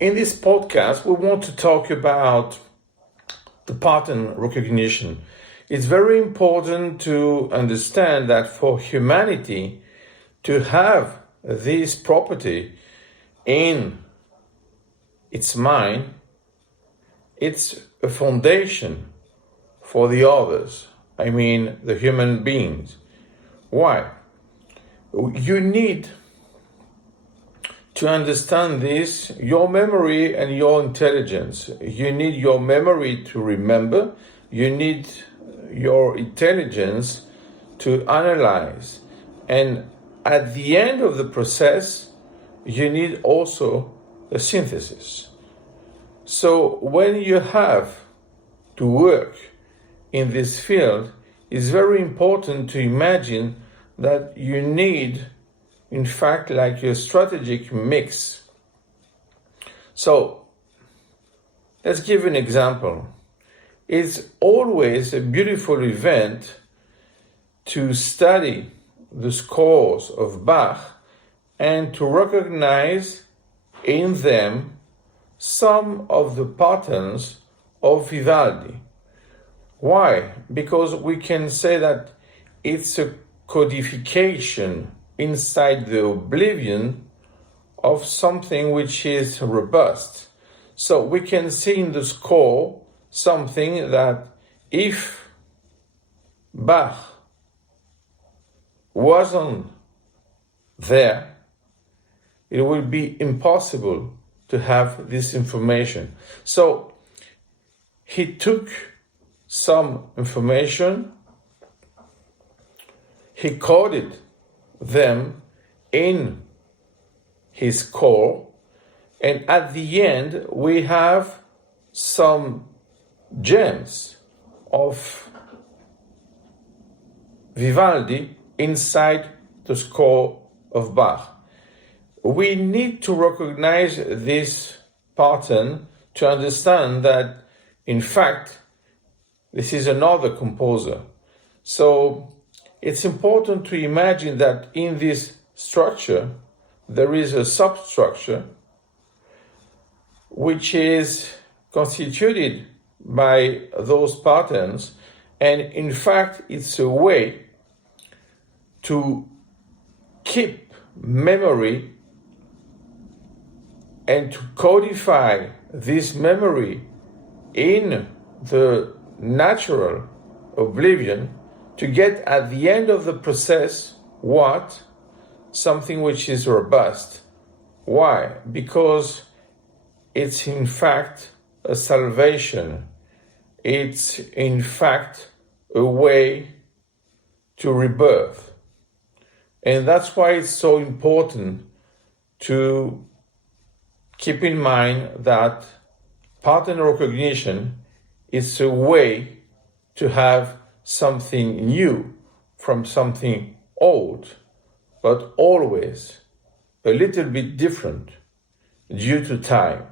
In this podcast, we want to talk about the pattern recognition. It's very important to understand that for humanity to have this property in its mind, it's a foundation for the others. I mean, the human beings. Why? You need to understand this, your memory and your intelligence. You need your memory to remember. You need your intelligence to analyze. And at the end of the process, you need also a synthesis. So when you have to work in this field, it's very important to imagine that you need, in fact, like a strategic mix. So let's give an example. It's always a beautiful event to study the scores of Bach and to recognize in them some of the patterns of Vivaldi. Why? Because we can say that it's a codification inside the oblivion of something which is robust. So we can see in the score something that if Bach wasn't there, it would be impossible to have this information. So he took some information, he coded them in his score, and at the end we have some gems of Vivaldi inside the score of Bach. We need to recognize this pattern to understand that, in fact, this is another composer. So it's important to imagine that in this structure, there is a substructure which is constituted by those patterns, and in fact, it's a way to keep memory and to codify this memory in the natural oblivion to get at the end of the process what? Something which is robust. Why? Because it's in fact a salvation. It's in fact a way to rebirth. And that's why it's so important to keep in mind that pattern recognition is a way to have something new from something old, but always a little bit different due to time.